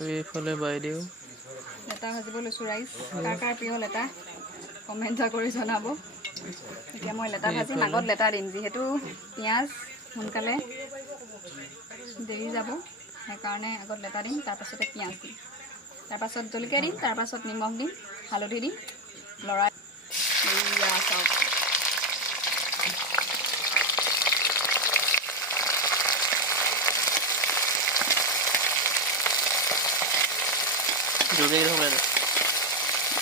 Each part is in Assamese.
এইফালে বাইদেউ লেটা ভাজিব লৈছোঁ ৰাইজ। কাৰ কাৰ প্ৰিয় লেটা কমেণ্ট কৰি জনাব। এতিয়া মই লেটা ভাজিম, আগত লেটা দিম, যিহেতু পিঁয়াজ সোনকালে দেৰি যাব, সেইকাৰণে আগত লেটা দিম, তাৰপাছতে পিঁয়াজ দিম, তাৰপাছত জলকীয়া দিম, তাৰপাছত নিমখ দিম, হালধি দিম, লৰাই চাওক।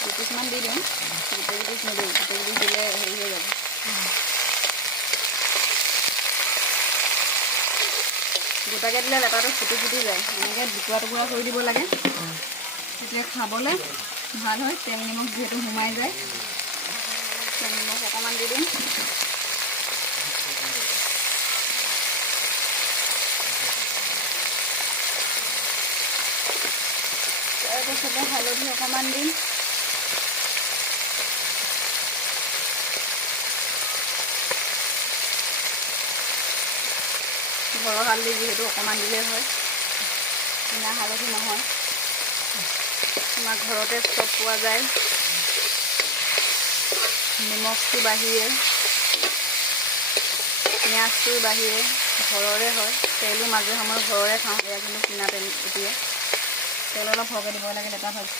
দুপিচমান দি দিওঁ, গোটেই নিদিওঁ, গোটেই দিলে হেৰি হৈ যাব। গোটাকৈ দিলে লেটাটো ফুটি ফুটি যায়, এনেকৈ টুকুৰা টুকুৰা কৰি দিব লাগে, তেতিয়া খাবলৈ ভাল হয়। তেল নিমখ যিহেতু সোমাই যায়, তেল নিমখ অকণমান দি দিম। তাৰপাছতে হালধি অকণমান দিম, ঘৰৰ হালধি যিহেতু অকণমান দিলেই হয়, কিনা হালধি নহয়, আমাৰ ঘৰতে চব পোৱা যায়। নিমখটো বাহিৰে, পিঁয়াজটোৰ বাহিৰে ঘৰৰে হয়। তেলো মাজে সময়ে ঘৰৰে খাওঁ, এয়া কিন্তু কিনা তেল। এতিয়া তেল অলপ সৰহকৈ দিব লাগে লেটা ভাজি।